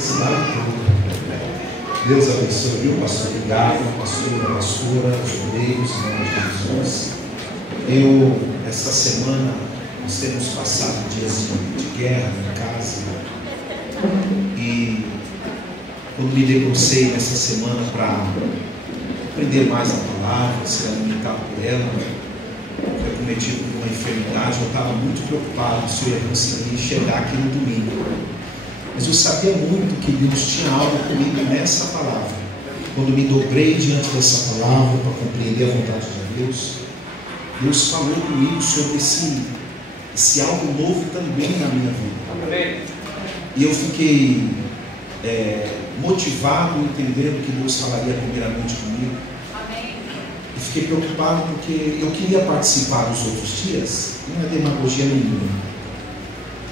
cidade toda. Deus abençoe, viu, pastor? Obrigado, pastor, pastora, os obreiros, em nome de Jesus. Esta semana, nós temos passado dias de guerra em casa. E quando me debrucei nessa semana para aprender mais a palavra, ser alimentado por ela, foi cometido por uma enfermidade, eu estava muito preocupado se eu ia conseguir chegar aqui no domingo. Mas eu sabia muito que Deus tinha algo comigo nessa palavra. Quando me dobrei diante dessa palavra para compreender a vontade de Deus, Deus falou comigo sobre esse algo novo também na minha vida. Amém. E eu fiquei motivado, entendendo que Deus falaria primeiramente comigo. Amém. E fiquei preocupado porque eu queria participar dos outros dias, não é demagogia nenhuma.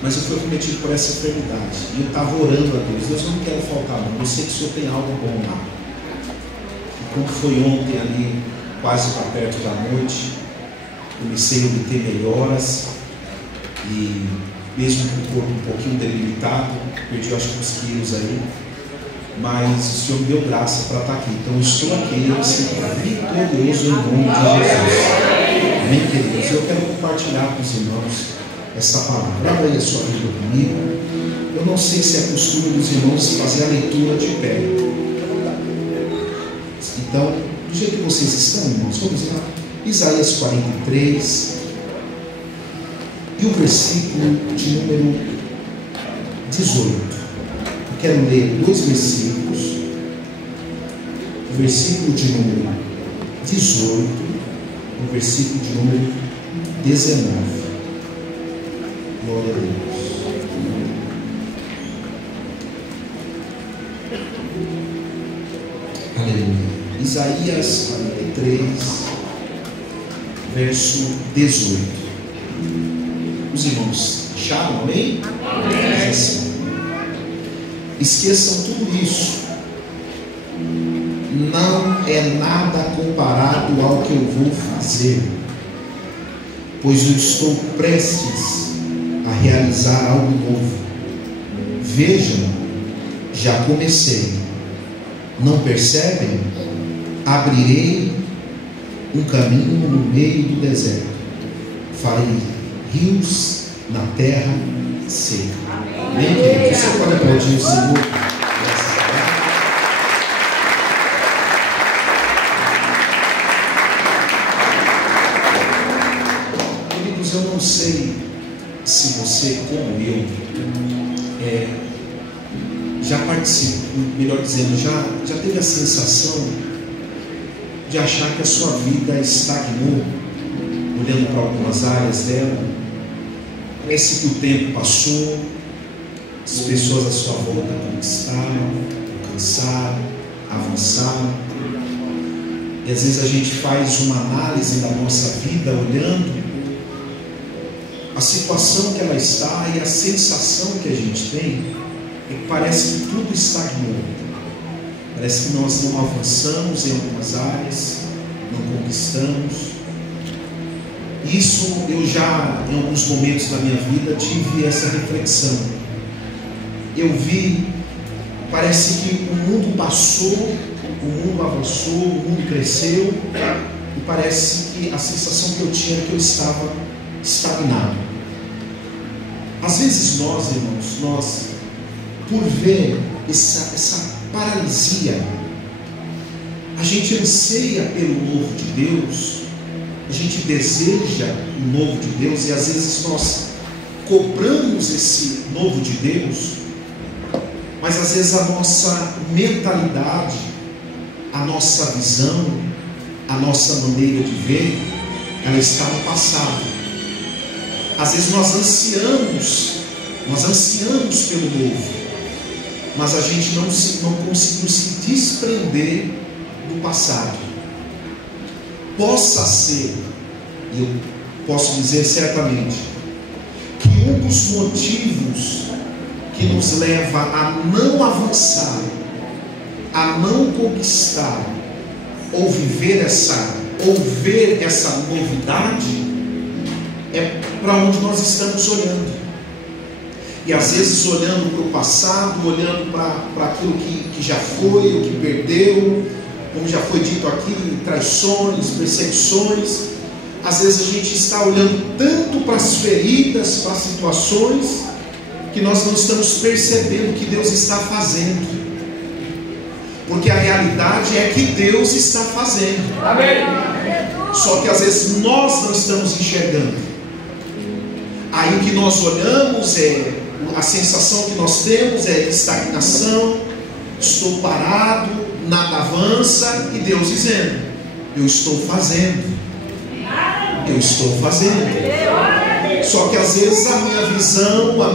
Mas eu fui cometido por essa enfermidade. E eu estava orando a Deus. Deus, eu não quero faltar, não. Eu sei que o Senhor tem algo bom lá. E como foi ontem ali, quase para perto da noite, comecei a obter melhoras. E mesmo com o corpo um pouquinho debilitado, perdi acho que uns quilos aí. Mas o Senhor me deu graça para estar aqui. Então eu estou aqui, eu sinto vitorioso em nome de Jesus. Amém, queridos? Eu quero compartilhar com os irmãos essa palavra. Abra aí a sua Bíblia comigo. Eu não sei se é costume dos irmãos fazer a leitura de pé. Então, do jeito que vocês estão, irmãos, vamos lá. Isaías 43 e o versículo de número 18. Eu quero ler dois versículos. O versículo de número 18 e o versículo de número 19. Glória a Deus. Aleluia. Isaías 43, verso 18. Os irmãos acharam, amém? Amém. Assim, esqueçam tudo isso. Não é nada comparado ao que eu vou fazer, pois eu estou prestes a realizar algo novo. Vejam, já comecei. Não percebem? Abrirei um caminho no meio do deserto. Farei rios na terra seca. Amém, querido? Você pode aplaudir o Senhor? Queridos, eu não sei se você, como eu, já participou, melhor dizendo, já teve a sensação de achar que a sua vida estagnou, olhando para algumas áreas dela. Parece que o tempo passou, as pessoas à sua volta conquistaram, alcançaram, avançaram, e às vezes a gente faz uma análise da nossa vida olhando a situação que ela está, e a sensação que a gente tem é que parece que tudo estagnou. Parece que nós não avançamos em algumas áreas, não conquistamos. Isso eu já, em alguns momentos da minha vida, tive essa reflexão. Eu vi, parece que o mundo passou, o mundo avançou, o mundo cresceu, e parece que a sensação que eu tinha é que eu estava estagnado. Às vezes nós, irmãos, por ver essa paralisia, a gente anseia pelo novo de Deus, a gente deseja o novo de Deus, e às vezes nós cobramos esse novo de Deus, mas às vezes a nossa mentalidade, a nossa visão, a nossa maneira de ver, ela está no passado. Às vezes nós ansiamos pelo novo, mas a gente não conseguiu se desprender do passado. Possa ser, e eu posso dizer certamente, que um dos motivos que nos leva a não avançar, a não conquistar, ou ver essa novidade, é para onde nós estamos olhando. e às vezes olhando para o passado, olhando para aquilo que já foi, o que perdeu, como já foi dito aqui, traições, perseguições. Às vezes a gente está olhando tanto para as feridas, para as situações, que nós não estamos percebendo o que Deus está fazendo. Porque a realidade é que Deus está fazendo. Amém. Só que às vezes nós não estamos enxergando. Aí o que nós olhamos a sensação que nós temos é de estagnação, estou parado, nada avança, e Deus dizendo: eu estou fazendo, eu estou fazendo. Só que às vezes a minha visão, a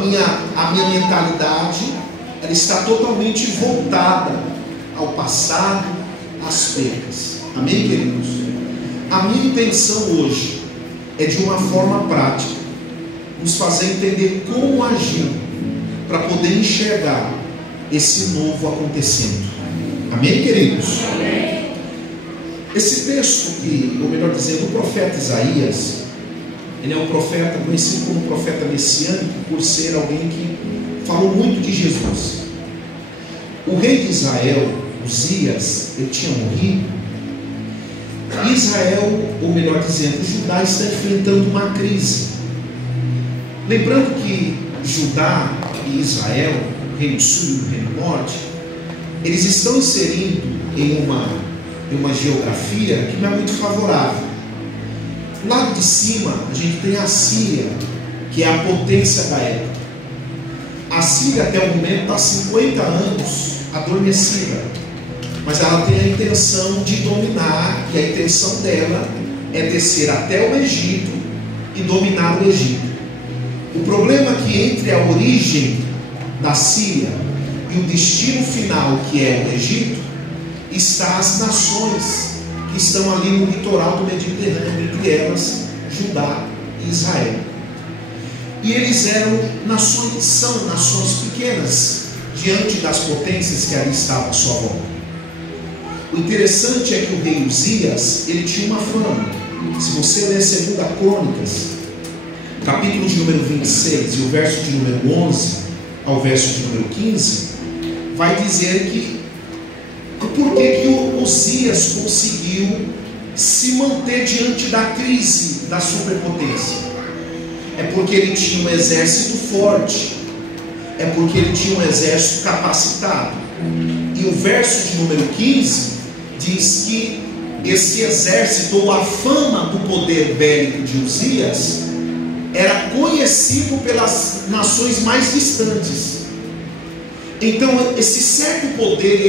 minha mentalidade, ela está totalmente voltada ao passado, às perdas. Amém, queridos? A minha intenção hoje é, de uma forma prática, nos fazer entender como agir para poder enxergar esse novo acontecendo. Amém, queridos? Amém. Esse texto ou melhor dizendo, o profeta Isaías, ele é um profeta conhecido como profeta messiânico por ser alguém que falou muito de Jesus. O rei de Israel, Uzias, ele tinha morrido. Israel, ou melhor dizendo, Judá está enfrentando uma crise. Lembrando que Judá e Israel, o reino sul e o reino norte, eles estão inserindo em uma geografia que não é muito favorável. Do lado de cima a gente tem a Síria, que é a potência da época. A Síria até o momento está há 50 anos adormecida, mas ela tem a intenção de dominar, e a intenção dela é descer até o Egito e dominar o Egito. O problema é que entre a origem da Síria e o destino final, que é o Egito, está as nações que estão ali no litoral do Mediterrâneo, entre elas Judá e Israel. E eles são nações pequenas diante das potências que ali estavam à sua volta. O interessante é que o rei Uzias, ele tinha uma fama. Se você ler 2 Crônicas, capítulo de número 26 e o verso de número 11 ao verso de número 15, vai dizer que por que o Uzias conseguiu se manter diante da crise da superpotência. É porque ele tinha um exército forte, é porque ele tinha um exército capacitado. E o verso de número 15 diz que esse exército, ou a fama do poder bélico de Uzias, era conhecido pelas nações mais distantes. Então esse certo poder,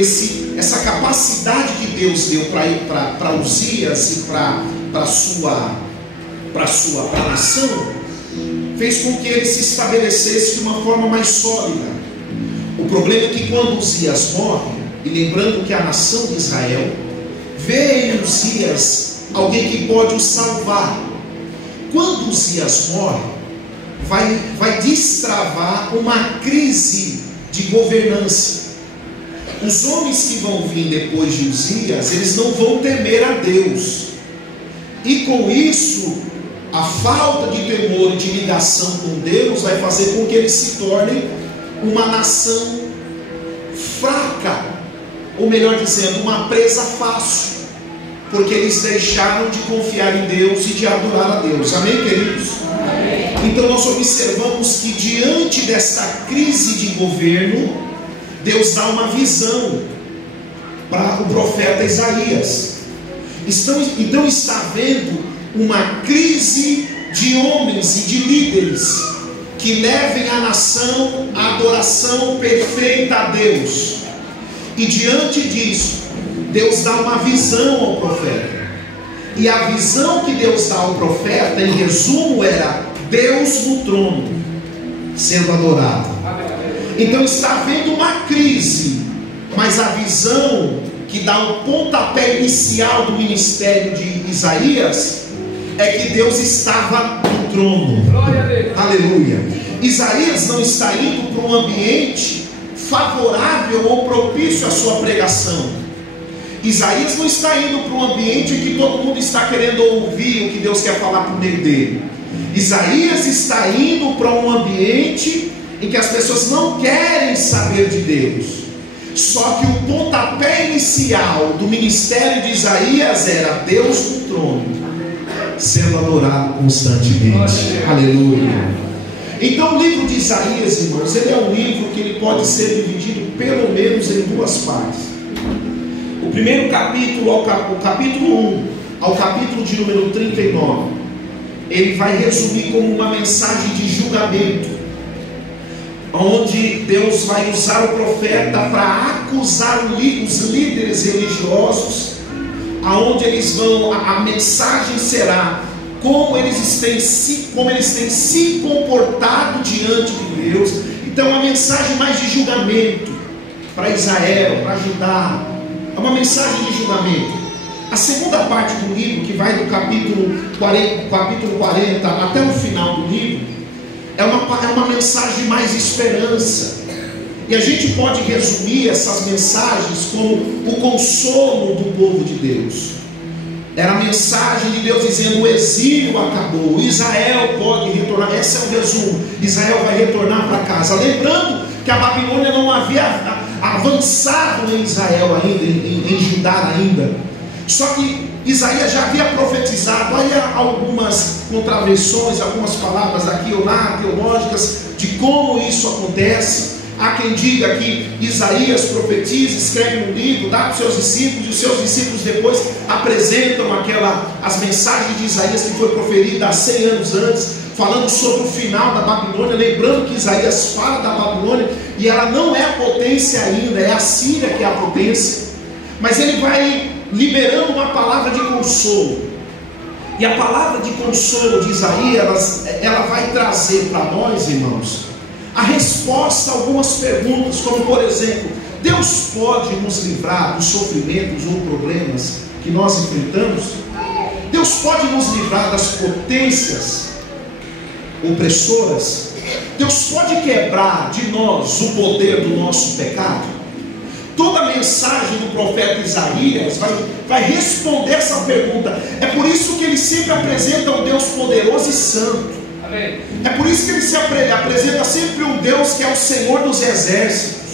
essa capacidade que Deus deu para Uzias e para a nação, fez com que ele se estabelecesse de uma forma mais sólida. O problema é que quando Uzias morre, e lembrando que a nação de Israel vê em Uzias alguém que pode o salvar, quando Uzias morre, vai destravar uma crise de governança. Os homens que vão vir depois de Uzias, eles não vão temer a Deus, e com isso a falta de temor e de ligação com Deus vai fazer com que eles se tornem uma nação fraca, ou melhor dizendo, uma presa fácil, porque eles deixaram de confiar em Deus e de adorar a Deus. Amém, queridos? Amém. Então nós observamos que diante desta crise de governo, Deus dá uma visão para o profeta Isaías. Então está havendo uma crise de homens e de líderes que levem a nação à adoração perfeita a Deus. E diante disso, Deus dá uma visão ao profeta. E a visão que Deus dá ao profeta, em resumo, era Deus no trono, sendo adorado. Então está havendo uma crise, mas a visão que dá o pontapé inicial do ministério de Isaías é que Deus estava no trono. Aleluia. Isaías não está indo para um ambiente favorável ou propício à sua pregação. Isaías não está indo para um ambiente em que todo mundo está querendo ouvir o que Deus quer falar por meio dele. Isaías está indo para um ambiente em que as pessoas não querem saber de Deus. Só que o pontapé inicial do ministério de Isaías era Deus no trono, sendo adorado constantemente. Aleluia. Então o livro de Isaías, irmãos, ele é um livro que ele pode ser dividido pelo menos em duas partes. O primeiro capítulo, o capítulo 1 ao capítulo de número 39, ele vai resumir como uma mensagem de julgamento, onde Deus vai usar o profeta para acusar os líderes religiosos, aonde eles vão, a mensagem será como eles têm se comportado diante de Deus. Então, uma mensagem mais de julgamento para Israel, para Judá, é uma mensagem de julgamento. A segunda parte do livro, que vai do capítulo 40 até o final do livro, é uma mensagem mais de esperança. E a gente pode resumir essas mensagens como o consolo do povo de Deus. Era a mensagem de Deus dizendo: o exílio acabou, Israel pode retornar. Esse é o resumo: Israel vai retornar para casa. Lembrando que a Babilônia não havia avançado em Israel ainda, em Judá ainda. Só que Isaías já havia profetizado. Aí há algumas contravenções, algumas palavras aqui ou lá, teológicas, de como isso acontece. Há quem diga que Isaías profetiza, escreve um livro, dá para os seus discípulos, e os seus discípulos depois apresentam as mensagens de Isaías que foi proferida há 100 anos antes, falando sobre o final da Babilônia. Lembrando que Isaías fala da Babilônia e ela não é a potência ainda, é a Síria que é a potência. Mas ele vai liberando uma palavra de consolo. E a palavra de consolo de Isaías, ela vai trazer para nós, irmãos, a resposta a algumas perguntas, como por exemplo: Deus pode nos livrar dos sofrimentos ou problemas que nós enfrentamos? Deus pode nos livrar das potências opressoras? Deus pode quebrar de nós o poder do nosso pecado? Toda a mensagem do profeta Isaías vai responder essa pergunta. É por isso que ele sempre apresenta um Deus poderoso e santo. É por isso que ele se apresenta sempre um Deus que é o Senhor dos exércitos.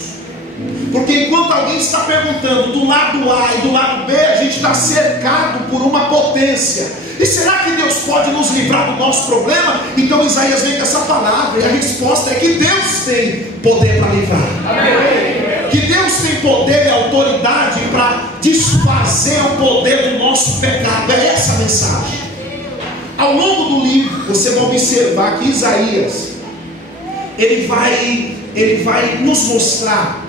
Porque enquanto alguém está perguntando do lado A e do lado B, a gente está cercado por uma potência. E será que Deus pode nos livrar do nosso problema? Então Isaías vem com essa palavra, e a resposta é que Deus tem poder para livrar. Amém. Que Deus tem poder e autoridade para desfazer o poder do nosso pecado. É essa a mensagem. Ao longo do livro, você vai observar que Isaías, ele vai nos mostrar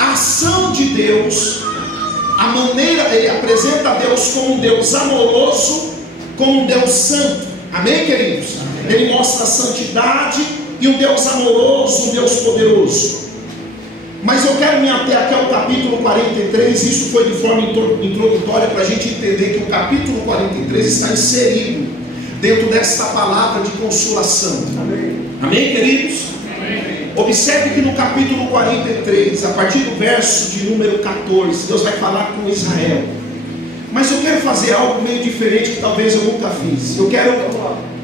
a ação de Deus, a maneira, ele apresenta Deus como um Deus amoroso, como um Deus santo. Amém, queridos? Amém. Ele mostra a santidade e um Deus amoroso, um Deus poderoso. Mas eu quero me ater aqui ao capítulo 43. Isso foi de forma introdutória para a gente entender que o capítulo 43 está inserido dentro desta palavra de consolação. Amém, Amém, queridos? Amém. Observe que no capítulo 43, a partir do verso de número 14, Deus vai falar com Israel. Mas eu quero fazer algo meio diferente que talvez eu nunca fiz. Eu quero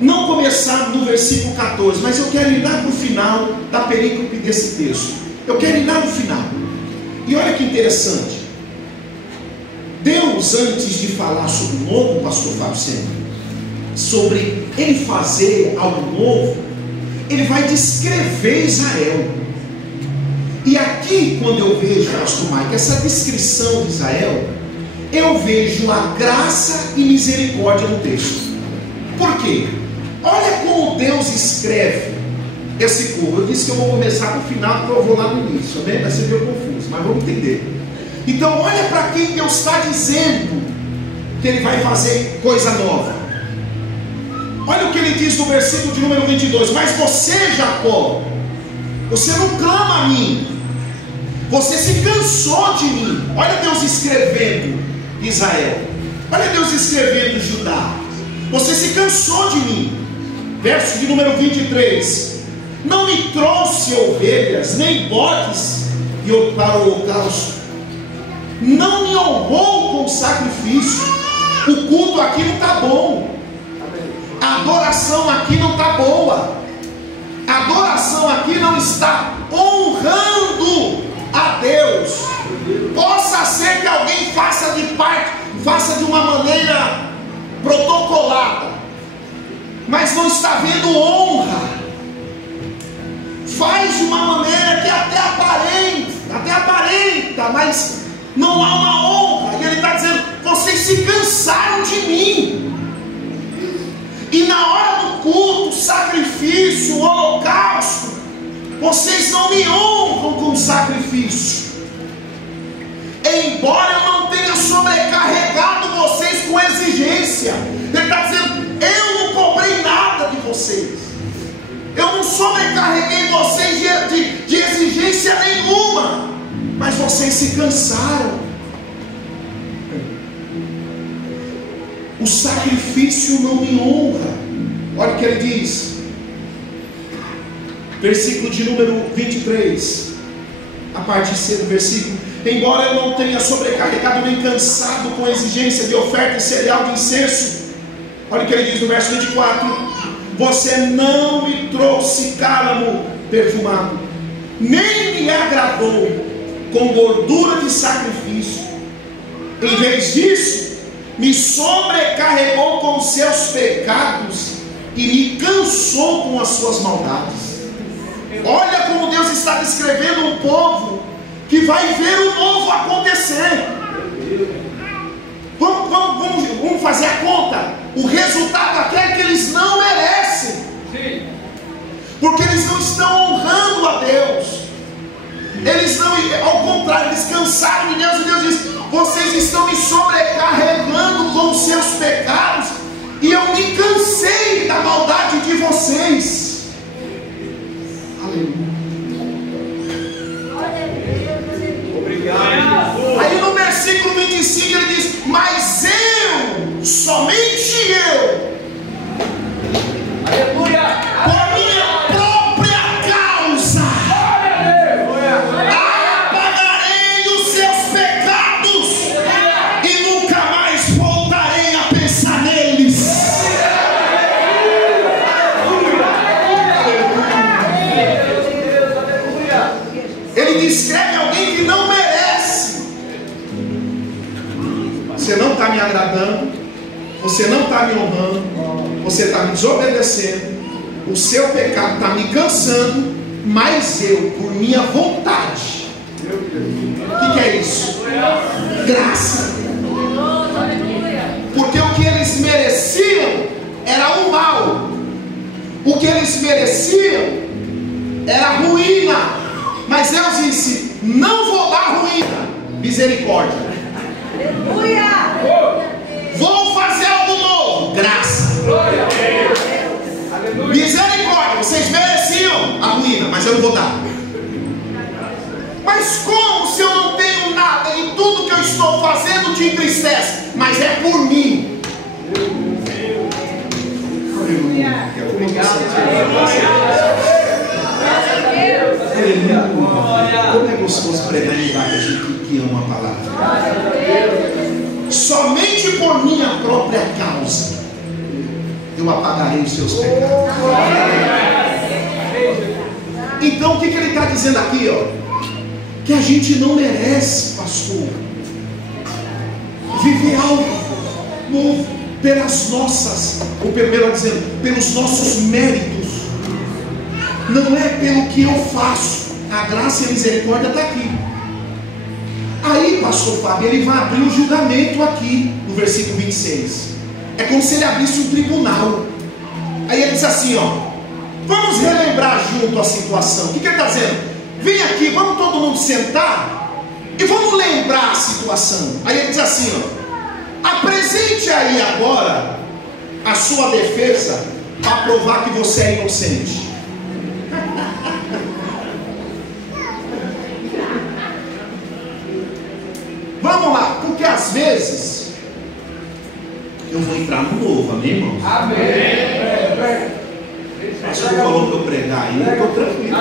não começar no versículo 14, mas eu quero ir lá para o final da perícope desse texto. Eu quero ir lá no final. E olha que interessante. Deus, antes de falar sobre o novo, pastor Fábio Sena, sobre ele fazer algo novo, ele vai descrever Israel. E aqui, quando eu vejo, pastor Mike, essa descrição de Israel, eu vejo a graça e misericórdia no texto. Por quê? Olha como Deus escreve esse povo. Eu disse que eu vou começar no final, porque eu vou lá no início, né? Vai ser meio confuso, mas vamos entender. Então olha para quem Deus está dizendo que ele vai fazer coisa nova. Olha o que ele diz no versículo de número 22: mas você, Jacó, você não clama a mim, você se cansou de mim. Olha Deus escrevendo Israel, olha Deus escrevendo Judá: você se cansou de mim. Verso de número 23: não me trouxe ovelhas, nem bodes para o holocausto, não me honrou com sacrifício. O culto aqui não está bom, a adoração aqui não está boa. A adoração aqui não está honrando a Deus. Possa ser que alguém faça de uma maneira protocolada, mas não está vendo honra. Faz de uma maneira que até aparenta, mas não há uma honra. E ele está dizendo: vocês se cansaram de mim. E na hora do culto, sacrifício, holocausto, vocês não me honram com sacrifício. Embora eu não tenha sobrecarregado vocês com exigência. Ele está dizendo: eu não cobrei nada de vocês. Eu não sobrecarreguei vocês de exigência nenhuma. Mas vocês se cansaram. O sacrifício não me honra. Olha o que ele diz. Versículo de número 23. A parte C do versículo. Embora eu não tenha sobrecarregado nem cansado com a exigência de oferta e cereal de incenso. Olha o que ele diz no verso 24. Você não me trouxe cálamo perfumado, nem me agradou com gordura de sacrifício. Em vez disso, me sobrecarregou com seus pecados e me cansou com as suas maldades. Olha como Deus está descrevendo um povo que vai ver o novo acontecer. Vamos fazer a conta. O resultado aqui é que eles não merecem, porque eles não estão honrando a Deus. Eles não, ao contrário, eles cansaram de Deus. E Deus diz: vocês estão me sobrecarregando com os seus pecados, e eu me cansei da maldade de vocês. Aleluia. Obrigado. Aí no versículo 25 ele diz: mas eu, somente eu, aleluia, por minha própria causa, apagarei os seus pecados e nunca mais voltarei a pensar neles. Ele descreve alguém que não merece. Você não está me agradando, você não está me honrando, você está me desobedecendo, o seu pecado está me cansando, mas eu, por minha vontade, o que é isso? Graça. Porque o que eles mereciam era o mal, o que eles mereciam era ruína, mas Deus disse: não vou dar ruína, misericórdia. Vou fazer algo novo, graça. Misericórdia. Vocês mereciam a ruína, mas eu não vou dar. Mas como se eu não tenho nada e tudo que eu estou fazendo te entristece? Mas é por mim. Aleluia. Como é gostoso pregar em lugar de gente que ama a palavra. Somente por minha própria causa eu apagarei os seus pecados. Então o que ele está dizendo aqui, ó? Que a gente não merece, pastor, viver algo novo pelas nossas, ou melhor dizendo, pelos nossos méritos. Não é pelo que eu faço. A graça e a misericórdia está aqui. Aí, pastor Fábio, ele vai abrir o julgamento aqui no versículo 26. É como se ele abrisse um tribunal. Aí ele diz assim, ó: vamos relembrar junto a situação. O que ele está dizendo? Vem aqui, vamos todo mundo sentar e vamos lembrar a situação. Aí ele diz assim, ó: apresente aí agora a sua defesa para provar que você é inocente. Vamos lá, porque às vezes eu vou entrar no novo, amém, irmãos? Amém. O pastor falou para eu pregar aí, eu estou tranquilo.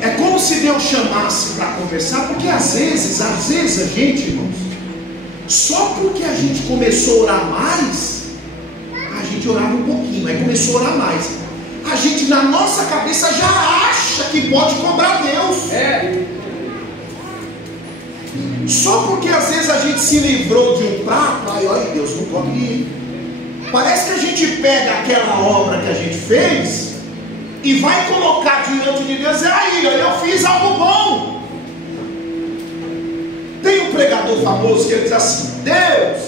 É como se Deus chamasse para conversar, porque às vezes a gente, irmãos, só porque a gente começou a orar mais, a gente orava um pouquinho, aí começou a orar mais. A gente na nossa cabeça já acha que pode cobrar Deus. Só porque às vezes a gente se livrou de um prato, aí olha, Deus não cobre. Parece que a gente pega aquela obra que a gente fez e vai colocar diante de Deus e aí, eu fiz algo bom. Tem um pregador famoso que ele diz assim: Deus,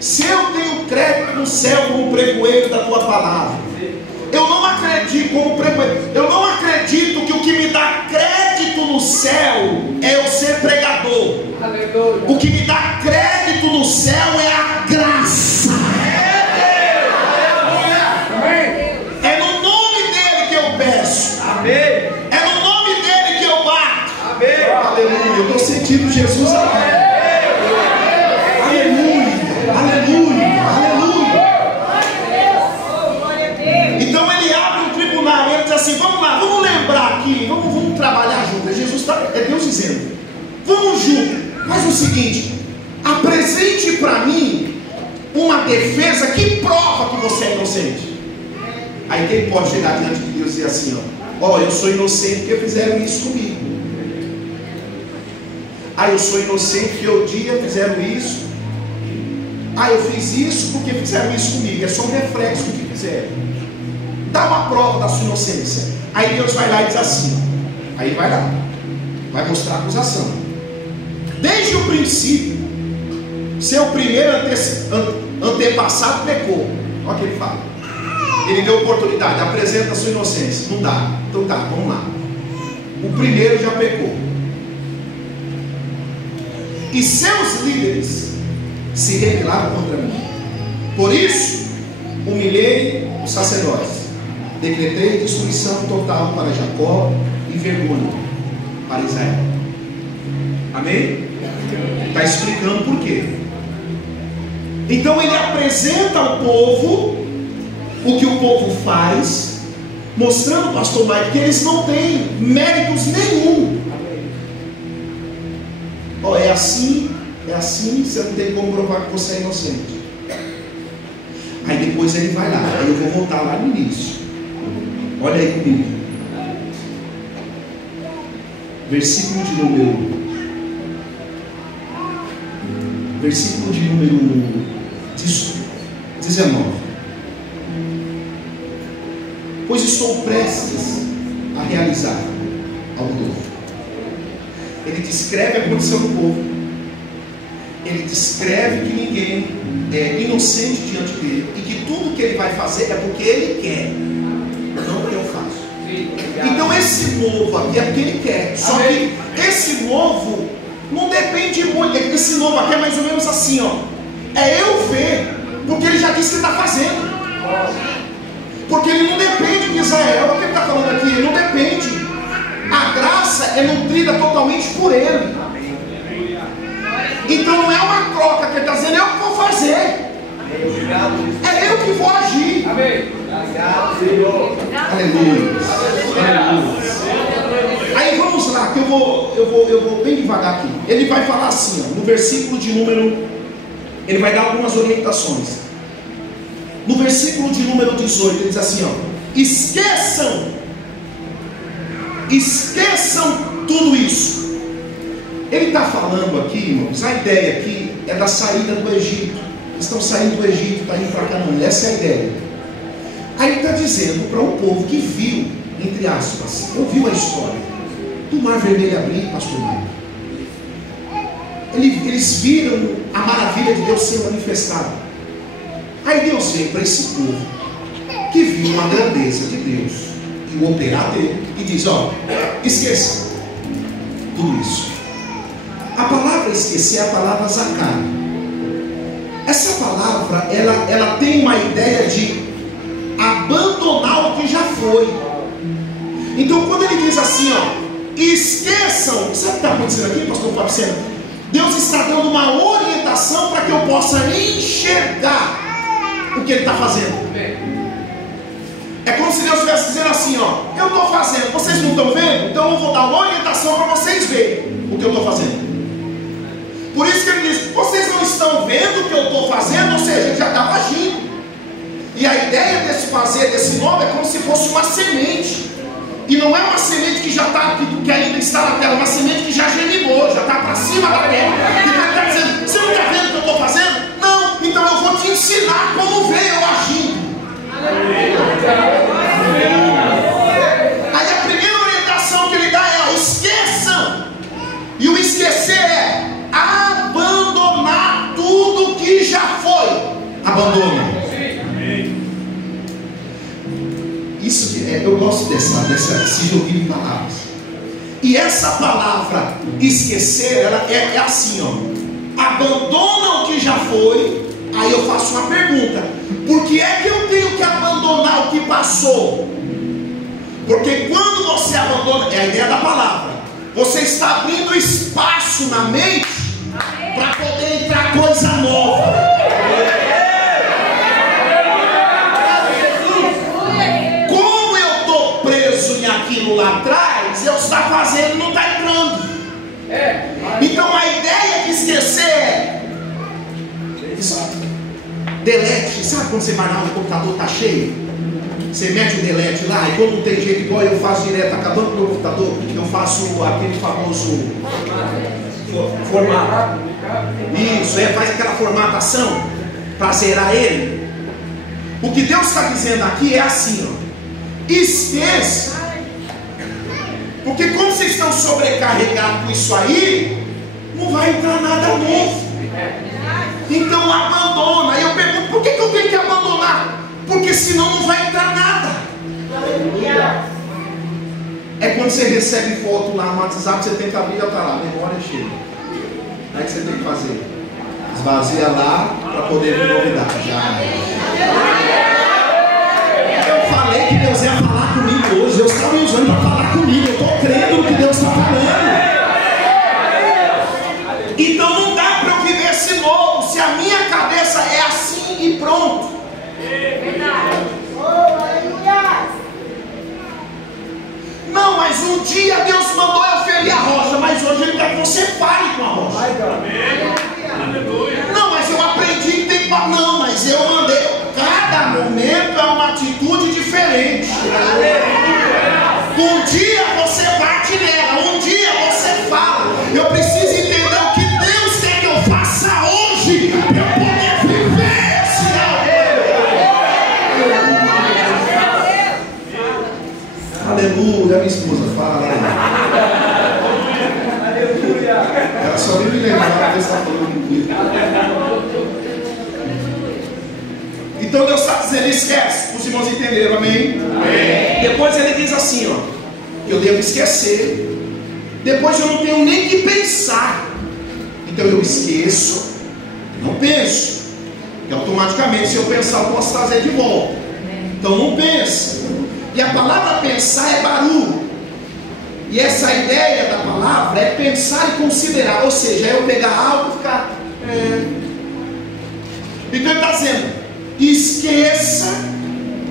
se eu tenho crédito no céu como pregoeiro da tua palavra, eu não acredito como pregoeiro, eu não acredito que o que me dá crédito no céu é eu ser pregador. Aleluia. O que me dá crédito no céu é a graça. É no nome dele que eu peço. Amém. É no nome dele que eu bato. Amém. Aleluia. Eu estou sentindo Jesus aqui. Aleluia. Aleluia. Aleluia. Então ele abre um tribunal e ele diz assim: vamos lá, vamos lembrar aqui, vamos trabalhar juntos. Jesus está, é Deus dizendo: vamos juntos. Faz o seguinte, apresente para mim uma defesa que prova que você é inocente. Aí quem pode chegar diante de Deus e dizer assim: ó, eu sou inocente porque fizeram isso comigo. Eu sou inocente porque o dia fizeram isso. Eu fiz isso porque fizeram isso comigo. É só um reflexo do que fizeram. Dá uma prova da sua inocência. Aí Deus vai lá e diz assim: aí vai lá, vai mostrar a acusação. Desde o princípio, seu primeiro antepassado pecou. Olha o que ele fala. Ele deu oportunidade, apresenta a sua inocência. Não dá. Então tá, vamos lá. O primeiro já pecou. E seus líderes se rebelaram contra mim. Por isso, humilhei os sacerdotes. Decretei destruição total para Jacó e vergonha para Israel. Amém? Está explicando por quê. Então ele apresenta ao povo o que o povo faz, mostrando, pastor Mike, que eles não têm méritos nenhum. É assim, você não tem como provar que você é inocente. Aí depois ele vai lá, aí eu vou voltar lá no início. Olha aí comigo. Versículo de número 19. Pois estou prestes a realizar algo novo. Ele descreve a condição do povo. Ele descreve que ninguém é inocente diante dele e que tudo que ele vai fazer é porque ele quer, não porque eu faço. Então esse novo aqui é porque ele quer. Só que esse novo não depende muito. Esse novo aqui é mais ou menos assim, é eu ver, porque ele já disse que está fazendo. Porque ele não depende de Israel. O que ele está falando aqui? Ele não depende. A graça é nutrida totalmente por ele. Então não é uma troca que ele está dizendo: eu que vou fazer, é eu que vou agir. Aleluia. Aí vamos lá, que eu vou bem devagar aqui. Ele vai falar assim, no versículo de número, ele vai dar algumas orientações. No versículo de número 18, ele diz assim: esqueçam tudo isso. Ele está falando aqui, irmãos, a ideia aqui é da saída do Egito. Eles estão saindo do Egito, está indo para Canaã. Essa é a ideia. Aí ele está dizendo para um povo que viu, entre aspas, ouviu a história do Mar Vermelho abrir, pastor Mário. Eles viram a maravilha de Deus ser manifestada. Aí Deus veio para esse povo que viu a grandeza de Deus e o operar dele e diz: esqueça tudo isso. A palavra esquecer é a palavra zacar. Essa palavra ela tem uma ideia de abandonar o que já foi. Então quando ele diz assim, esqueçam, sabe o que está acontecendo aqui, pastor Fábio? Deus está dando uma orientação para que eu possa enxergar o que ele está fazendo. É como se Deus estivesse dizendo assim: eu estou fazendo, vocês não estão vendo? Então eu vou dar uma orientação para vocês verem o que eu estou fazendo. Por isso que ele diz: vocês não estão vendo o que eu estou fazendo, ou seja, ele já estava agindo. E a ideia desse fazer, desse novo, é como se fosse uma semente. E não é uma semente que já está aqui, que ainda está na terra, é uma semente que já germinou, já está para cima da terra. Então ele está dizendo, você não está vendo o que eu estou fazendo? Não, então eu vou te ensinar como ver eu agindo. Aí a primeira orientação que ele dá é: esqueçam. E o esquecer é abandonar tudo que já foi. Abandona. Isso eu gosto desse joguinho de palavras. E essa palavra esquecer, ela é assim, ó: abandona o que já foi. Aí eu faço uma pergunta: por que é que eu tenho que abandonar o que passou? Porque quando você abandona, é a ideia da palavra, você está abrindo espaço na mente para poder entrar coisa nova. Aquilo lá atrás, eu está fazendo e não está entrando. Então a ideia de esquecer é delete. Sabe quando você vai lá, o computador está cheio? Você mete o delete lá, e quando não tem jeito, igual eu faço direto, acabando com o computador, eu faço aquele famoso formato. Isso, faz aquela formatação para zerar ele. O que Deus está dizendo aqui é assim, ó: esqueça. Porque como vocês estão sobrecarregados com isso aí, não vai entrar nada novo. Então abandona. Aí eu pergunto: por que eu tenho que abandonar? Porque senão não vai entrar nada. É quando você recebe foto lá no WhatsApp, você tem que abrir e está lá, memória cheia. Aí que você tem que fazer: esvazia lá para poder vir novidade. Eu falei que Deus ia falar comigo hoje. Deus está me usando para falar comigo. Eu estou crendo no que Deus está falando. Então não dá para eu viver esse novo se a minha cabeça é assim e pronto. Não, mas um dia Deus mandou eu ferir a rocha, mas hoje Ele quer que você pare com a rocha. Não, mas eu aprendi que tem que... Não, mas eu mandei. Cada momento é uma atitude diferente. Um dia você bate nela, um dia você fala: eu preciso entender o que Deus quer que eu faça hoje para eu poder viver esse algo. Aleluia. Minha esposa fala. Ela só vive lembrar que está falando comigo. Então Deus está dizendo: esquece. Os irmãos entenderam, amém? Amém? Depois ele diz assim, ó: eu devo esquecer. Depois eu não tenho nem que pensar. Então eu esqueço, não penso. E automaticamente, se eu pensar, eu posso trazer de volta. Então não pensa. E a palavra pensar é barulho. E essa ideia da palavra é pensar e considerar. Ou seja, é eu pegar algo e ficar... Então ele está dizendo: esqueça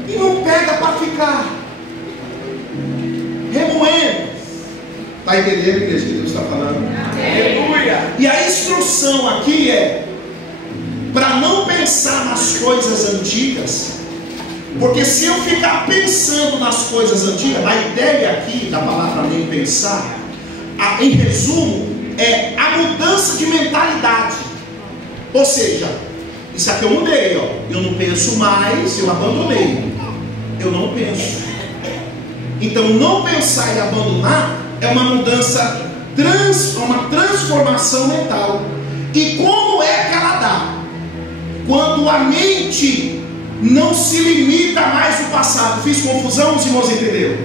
e não pega para ficar remoendo. Está entendendo, igreja, que Deus está falando? Aleluia. E a instrução aqui é para não pensar nas coisas antigas. Porque se eu ficar pensando nas coisas antigas, a ideia aqui da palavra nem pensar, em resumo, é a mudança de mentalidade. Ou seja, isso aqui eu mudei, ó. Eu não penso mais, eu abandonei. Eu não penso. Então não pensar e abandonar é uma mudança, uma transformação mental. E como é que ela dá? Quando a mente não se limita mais ao passado. Fiz confusão? Os irmãos entenderam?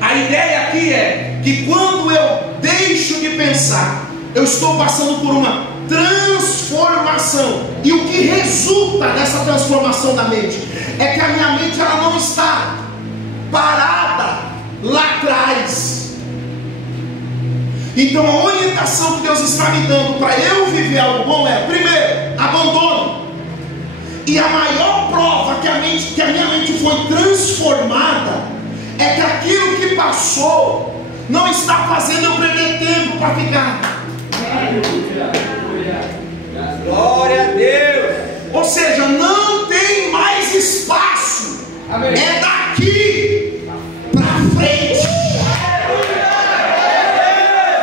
A ideia aqui é que quando eu deixo de pensar, eu estou passando por uma transformação. E o que resulta dessa transformação da mente é que a minha mente ela não está parada lá atrás. Então a orientação que Deus está me dando para eu viver algo bom é: primeiro, abandono. E a maior prova que a minha mente foi transformada é que aquilo que passou não está fazendo eu perder tempo para ficar. Glória a Deus. Ou seja, não tem mais espaço é daqui para frente.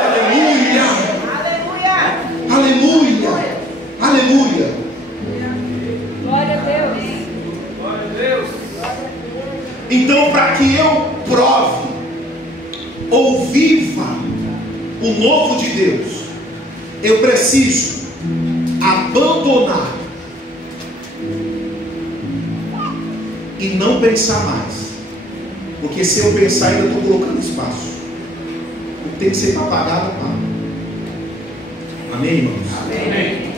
Aleluia. Aleluia. Aleluia. Glória a Deus. Glória a Deus. Então, para que eu prove ou viva o novo de Deus, eu preciso abandonar e não pensar mais, porque se eu pensar ainda estou colocando espaço. O que tem que ser apagado, paga. Amém, irmãos? Amém.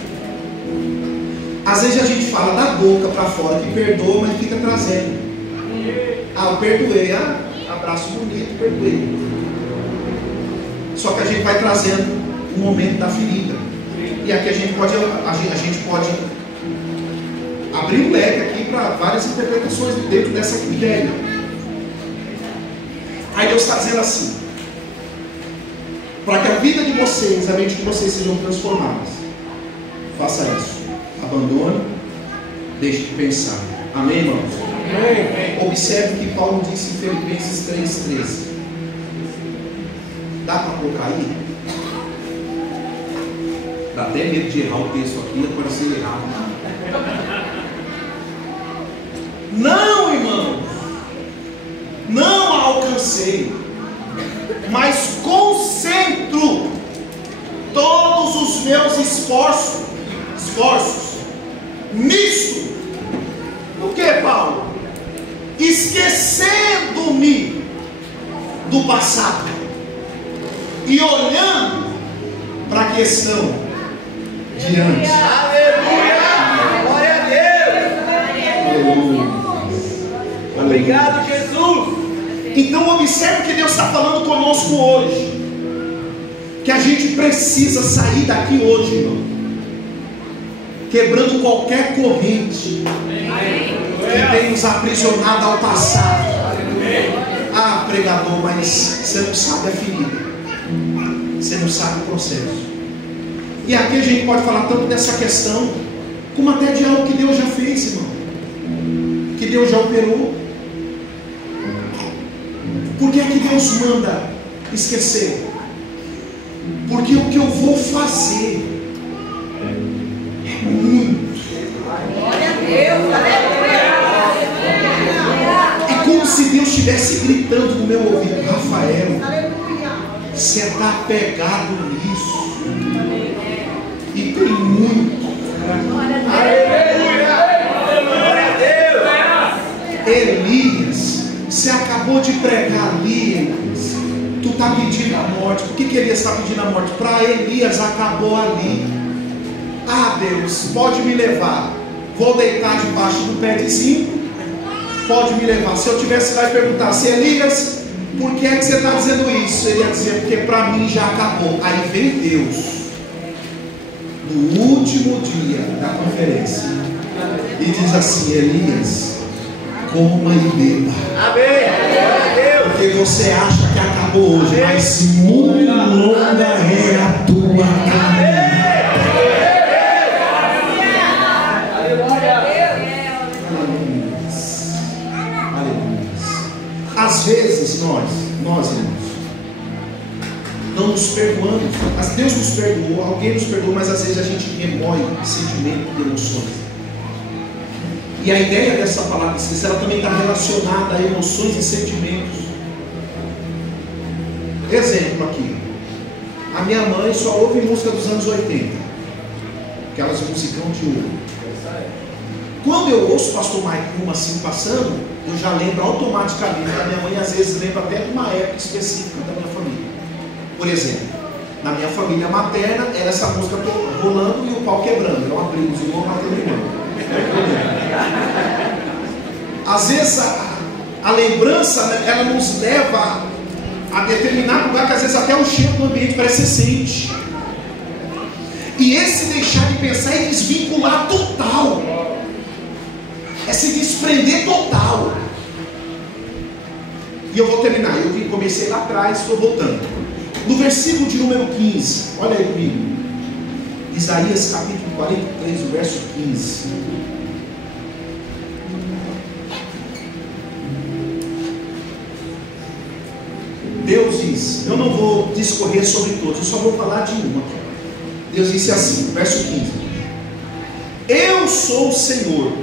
Às vezes a gente fala da boca para fora que perdoa, mas fica trazendo. Eu perdoei, abraço bonito, perdoei. Só que a gente vai trazendo o momento da ferida. E aqui a gente pode abrir um leque aqui para várias interpretações dentro dessa ideia. Aí Deus está dizendo assim: para que a vida de vocês, a mente de vocês sejam transformadas, faça isso. Abandone, deixe de pensar. Amém, irmãos? Amém. Observe que Paulo disse em Filipenses 3,13. Dá para colocar aí? Dá até medo de errar o texto aqui, aparecer errado. Não, irmãos, não a alcancei, mas concentro todos os meus esforços nisto. O que, Paulo? Esquecendo-me do passado e olhando para a questão diante. Aleluia! Glória a Deus! Aleluia. Obrigado, Jesus! Então observe que Deus está falando conosco hoje, que a gente precisa sair daqui hoje, irmão, quebrando qualquer corrente que tem nos aprisionado ao passado. Ah, pregador, mas você não sabe a ferida, você não sabe o processo. E aqui a gente pode falar tanto dessa questão, como até de algo que Deus já fez, irmão, que Deus já operou. Por que é que Deus manda esquecer? Porque o que eu vou fazer é muito. Glória a Deus. Aleluia. É como se Deus estivesse gritando no meu ouvido: Rafael, você está apegado nisso. E tem muito. Aleluia! Glória a Deus! Elias, você acabou de pregar ali, Elias. Tu está pedindo a morte. Por que Elias está pedindo a morte? Para Elias acabou ali. Ah, Deus, pode me levar. Vou deitar debaixo do pé de zinco. Pode me levar. Se eu tivesse lá e perguntasse: Elias, por que é que você está dizendo isso? Ele ia dizer: porque para mim já acabou. Aí vem Deus no último dia da conferência e diz assim: Elias, coma e beba. Amém! Glória a Deus! Porque você acha que acabou hoje, mas muito longa é a tua caminhada. Às vezes nós irmãos, não nos perdoamos. Deus nos perdoou, alguém nos perdoou, mas às vezes a gente remoe sentimento e emoções. E a ideia dessa palavra esquecer, ela também está relacionada a emoções e sentimentos. Exemplo aqui: a minha mãe só ouve música dos anos 80, aquelas musicão de ouro. Quando eu ouço o pastor Maicon assim passando, eu já lembro automaticamente da minha mãe. Às vezes lembro até de uma época específica da minha família. Por exemplo, na minha família materna era essa música rolando e o pau quebrando. Era uma briga, os irmãos batendo irmão. Às vezes a lembrança, né, ela nos leva a determinado lugar que às vezes até o cheiro do ambiente parece ser sente. E esse deixar de pensar é desvincular total, é se desprender total. E eu vou terminar. Eu comecei lá atrás, estou voltando no versículo de número 15. Olha aí comigo, Isaías capítulo 43, o verso 15. Deus diz, eu não vou discorrer sobre todos, eu só vou falar de uma. Deus disse assim, verso 15: eu sou o Senhor,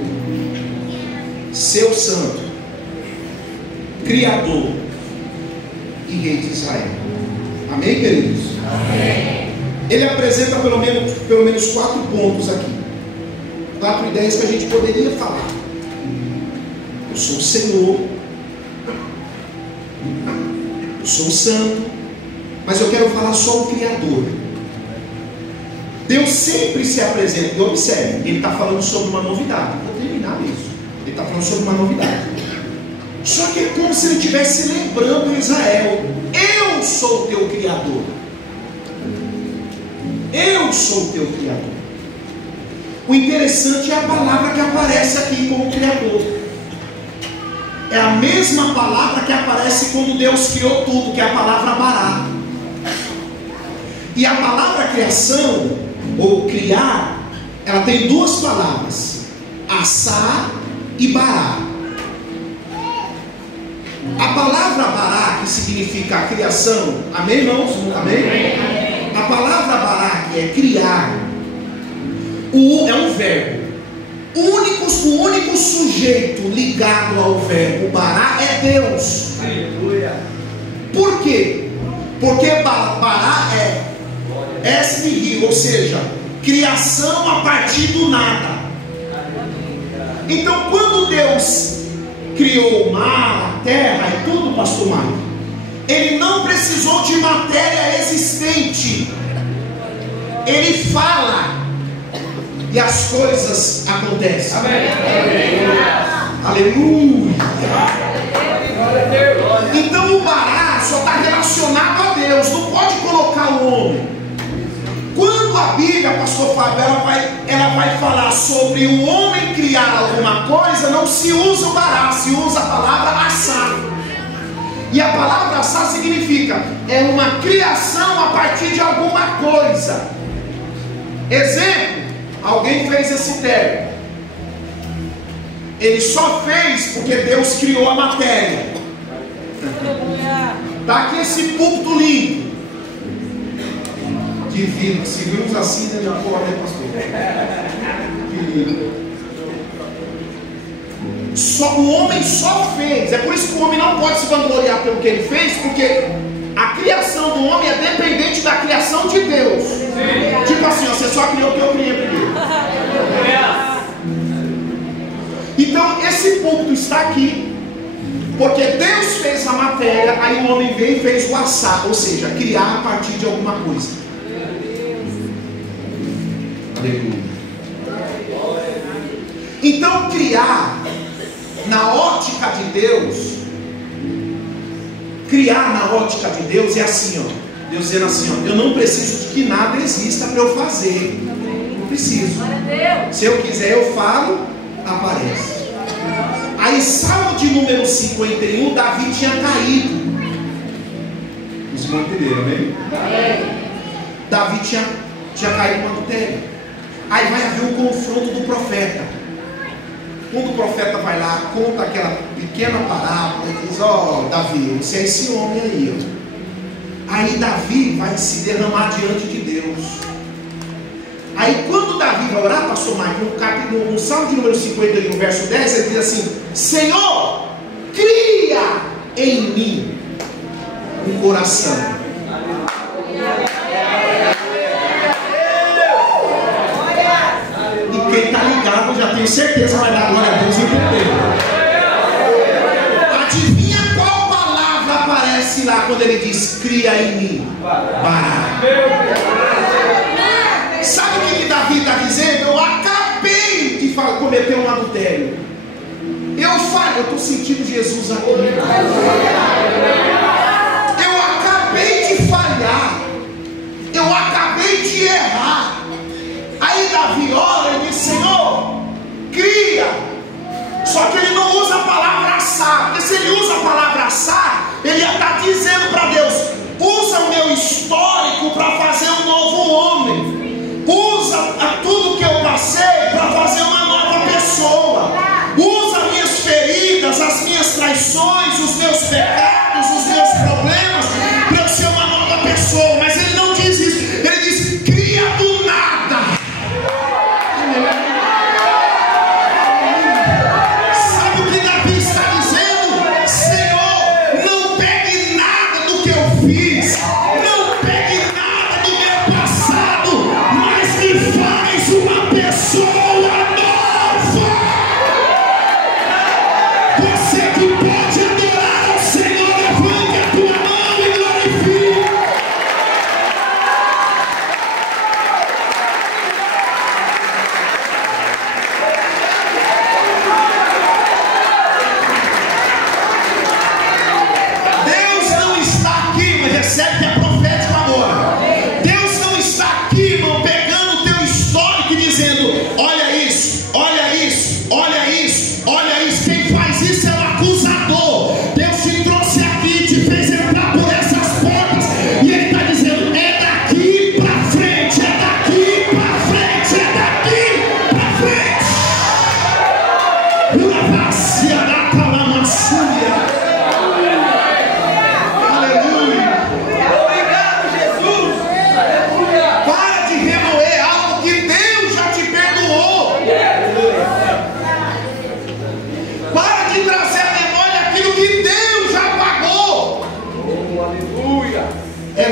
seu santo, Criador e Rei de Israel. Amém, queridos? Amém. Ele apresenta pelo menos 4 pontos aqui, 4 ideias que a gente poderia falar. Eu sou o Senhor, eu sou o santo, mas eu quero falar só o Criador. Deus sempre se apresenta, e observe, ele está falando sobre uma novidade. Vou terminar isso. Ele está falando sobre uma novidade. Só que é como se ele estivesse lembrando Israel: eu sou o teu Criador. Eu sou o teu Criador. O interessante é a palavra que aparece aqui como Criador. É a mesma palavra que aparece quando Deus criou tudo, que é a palavra bará. E a palavra criação, ou criar, ela tem 2 palavras: assar e bará. A palavra bará, que significa a criação, amém, irmãos? Amém? A palavra bará, que é criar, é um verbo. O único sujeito ligado ao verbo bará é Deus. Aleluia. Por quê? Porque bará é esmir, ou seja, criação a partir do nada. Então, quando Deus criou o mar, a terra e tudo, pastor Mário, ele não precisou de matéria existente. Ele fala e as coisas acontecem. Amém. Aleluia. Então o bará só está relacionado a Deus, não pode colocar o homem. Quando a Bíblia, pastor Fábio, ela vai falar sobre o homem criar alguma coisa, não se usa o bará, se usa a palavra assar. E a palavra assar significa, é uma criação a partir de alguma coisa. Exemplo, alguém fez esse terno. Ele só fez porque Deus criou a matéria. Está aqui esse púlpito lindo. Divino, se vimos assim, né, na porta, né, pastor? Que lindo. O homem só fez. É por isso que o homem não pode se vangloriar pelo que ele fez, porque a criação do homem é dependente da criação de Deus. Sim. Tipo assim, ó, você só criou o que eu criei primeiro. Então esse púlpito está aqui porque Deus fez a matéria, aí o homem veio e fez o assar, ou seja, criar a partir de alguma coisa. Aleluia. Então criar na ótica de Deus, criar na ótica de Deus é assim, ó. Deus dizendo assim, ó, eu não preciso de que nada exista para eu fazer. Não preciso. Se eu quiser eu falo, aparece. Aí Salmo de número 51, Davi tinha caído. Os irmãos entenderam, amém? Davi tinha caído no adultério. Aí vai haver um confronto do profeta. Quando o profeta vai lá, conta aquela pequena parábola e diz: ó, Davi, você é esse homem aí, ó. Aí Davi vai se derramar diante de Deus. Aí quando Davi vai orar, pastor Mike, no Salmo de número 51, verso 10, ele diz assim: Senhor, cria em mim um coração. E quem está ligado já tenho certeza vai dar glória a Deus e entender. Adivinha qual palavra aparece lá quando ele diz cria em mim? Bará. Sabe o que Davi está dizendo? Eu acabei de cometer um adultério. Eu estou sentindo Jesus aqui. Eu acabei de falhar. Eu acabei de errar. Aí Davi ora e diz: Senhor, cria. Só que ele não usa a palavra assar, porque se ele usa a palavra assar, ele ia estar dizendo para Deus: usa o meu histórico para fazer um novo homem. Usa tudo que eu passei para fazer uma nova pessoa. Usa minhas feridas, as minhas traições, os meus pecados, os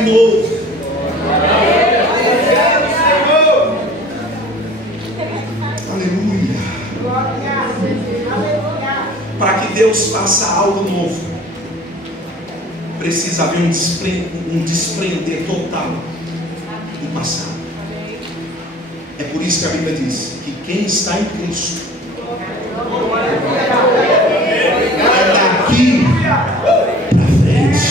novo. Aleluia. Para que Deus faça algo novo, precisa haver um desprender total do passado. É por isso que a Bíblia diz que quem está em Cristo é daqui para frente.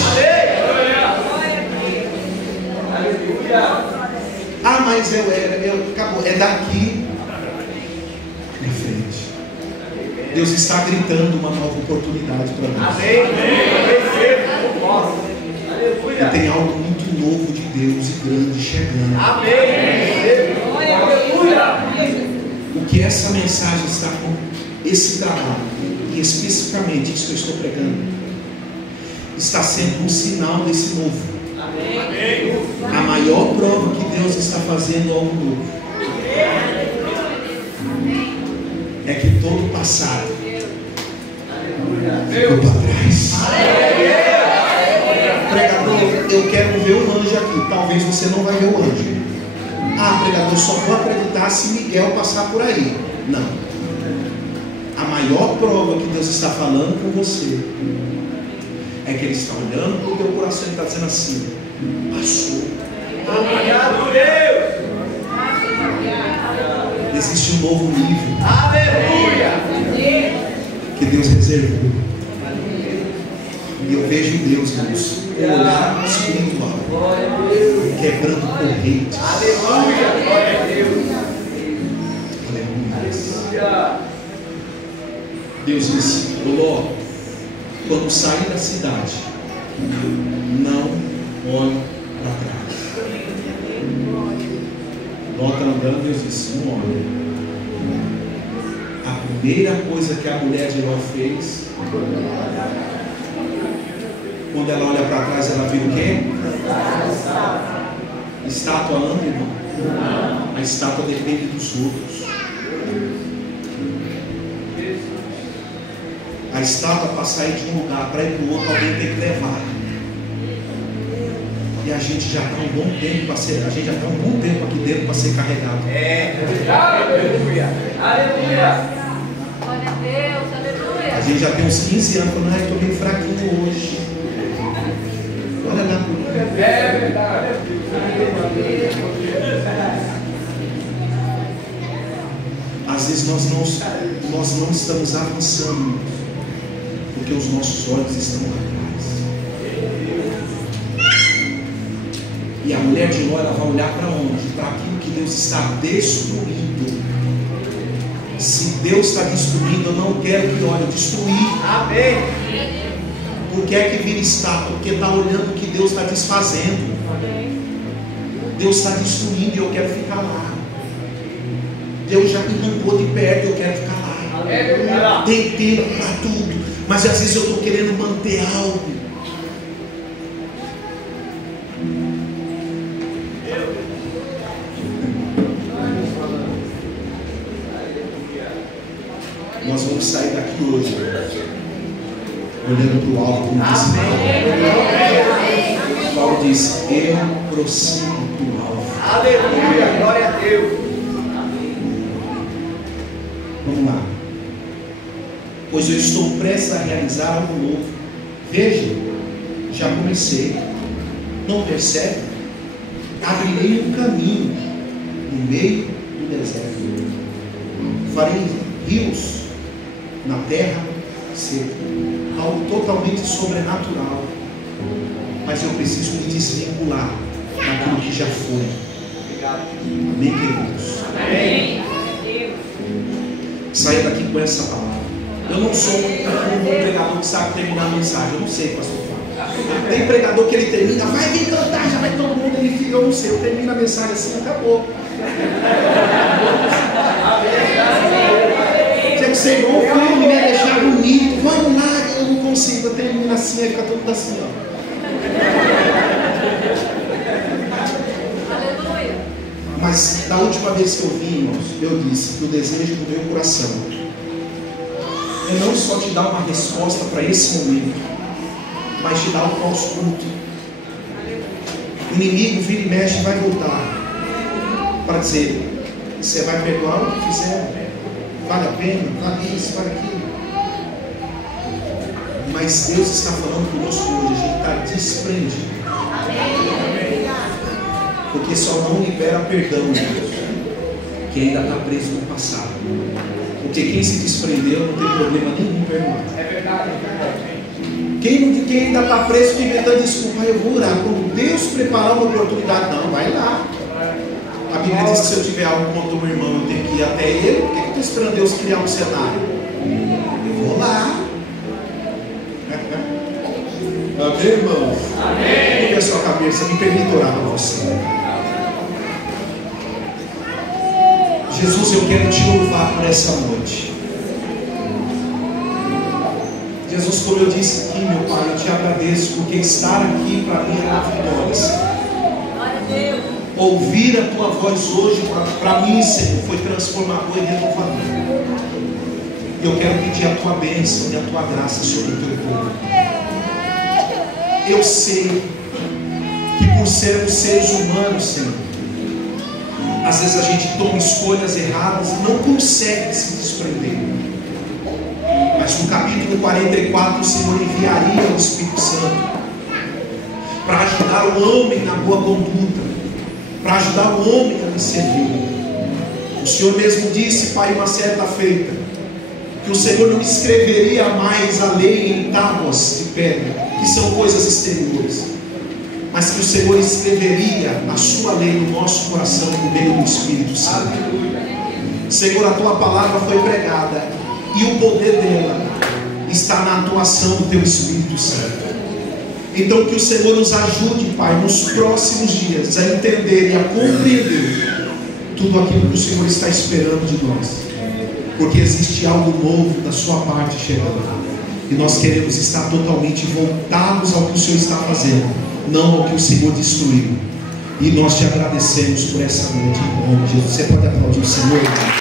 Ah, mas acabou. É daqui para frente. Deus está gritando uma nova oportunidade para nós. E tem algo muito novo de Deus e grande chegando. O que essa mensagem está com esse trabalho, e especificamente isso que eu estou pregando, está sendo um sinal desse novo. A maior prova que Deus está fazendo algo novo é que todo o passado ficou para trás. Pregador, eu quero ver um anjo aqui. Talvez você não vai ver o anjo. Ah, pregador, só vou acreditar se Miguel passar por aí. Não. A maior prova que Deus está falando com você é que Ele está olhando para o teu coração e está dizendo assim: passou. Obrigado, Deus. Existe um novo nível. Aleluia. Que Deus reservou. E eu vejo Deus, irmãos, com um olhar espiritual, quebrando correntes. Aleluia. Glória a Deus. Aleluia. Deus disse: Ló, quando sair da cidade, não olhe para trás. Ló está andando, Deus disse: não olhe. A primeira coisa que a mulher de Ló fez, quando ela olha para trás, ela vira o quê? Estátua anda, irmão? A estátua depende dos outros. A estátua, para sair de um lugar para ir para o outro, alguém tem que levar. E a gente já está um bom tempo para ser, a gente já está um bom tempo aqui dentro para ser carregado. Aleluia. Aleluia. Glória a Deus, aleluia. A gente já tem uns 15 anos falando: estou meio fraquinho hoje. Olha lá. É verdade. Às vezes nós não estamos avançando, porque os nossos olhos estão lá atrás. E a mulher de Ló, ela vai olhar para onde? Para aquilo que Deus está destruindo. Se Deus está destruindo, eu não quero que olhe destruir. Amém. Por que é que vira estátua? Porque está olhando o que Deus está desfazendo. Deus está destruindo e eu quero ficar lá. Deus já me arrancou de perto e eu quero ficar lá. Tem tempo para tudo, mas às vezes eu estou querendo manter algo. Nós vamos sair daqui hoje olhando para o alto, como disse Paulo. Paulo diz: eu prossigo do alvo. Aleluia. Glória a Deus. Vamos lá. Pois eu estou prestes a realizar algo novo. Veja, já comecei. Não percebe? Abrirei um caminho no meio do deserto. Farei rios na terra seca. Algo totalmente sobrenatural. Mas eu preciso me desvincular daquilo que já foi. Amém, queridos? Amém. Saia daqui com essa palavra. Eu não sou um pregador que sabe terminar a mensagem. Eu não sei, pastor Fábio. Tem pregador que ele termina, vai vir cantar, já vai todo mundo. Ele fica, eu não sei, eu termino a mensagem assim, acabou. Tinha que ser bom, filho, me deixar bonito. Vamos lá, eu não consigo. Eu termino assim, aí fica todo mundo assim, ó. Mas da última vez que eu vim, irmãos, eu disse que o desejo do meu coração é não só te dar uma resposta para esse momento, mas te dar o pós-culto. O inimigo vira e mexe e vai voltar para dizer: você vai perdoar o que fizeram? Vale a pena? Vale isso, vale aquilo. Mas Deus está falando conosco hoje, a gente está desprendido. Porque só não libera perdão quem ainda está preso no passado. Porque quem se desprendeu não tem problema nenhum em perdoar. É verdade. Quem ainda está preso, fica inventando desculpa. Eu vou orar. Quando Deus preparar uma oportunidade, não, vai lá. A Bíblia diz que se eu tiver algo contra o meu irmão, eu tenho que ir até ele. Por que eu estou esperando Deus criar um cenário? Eu vou lá. Amém, irmãos? Amém. Curva a sua cabeça, me permita orar para você. Jesus, eu quero te louvar por essa noite. Jesus, como eu disse aqui, meu Pai, eu te agradeço porque estar aqui para mim é maravilhoso. Ouvir a tua voz hoje para mim, Senhor, foi transformador e renovador. Eu quero pedir a tua bênção e a tua graça sobre o teu povo. Eu sei que por sermos seres humanos, Senhor, às vezes a gente toma escolhas erradas e não consegue se desprender. Mas no capítulo 44 o Senhor enviaria o Espírito Santo para ajudar o homem na boa conduta, para ajudar o homem a me servir. O Senhor mesmo disse, Pai, uma certa feita, que o Senhor não escreveria mais a lei em tábuas de pedra, que são coisas exteriores, mas que o Senhor escreveria a sua lei no nosso coração por meio do Espírito Santo. Senhor, a tua palavra foi pregada e o poder dela está na atuação do teu Espírito Santo. Então que o Senhor nos ajude, Pai, nos próximos dias a entender e a compreender tudo aquilo que o Senhor está esperando de nós, porque existe algo novo da sua parte chegando, e nós queremos estar totalmente voltados ao que o Senhor está fazendo, não ao que o Senhor destruiu. E nós te agradecemos por essa noite, em nome de Jesus. Você pode aplaudir o Senhor?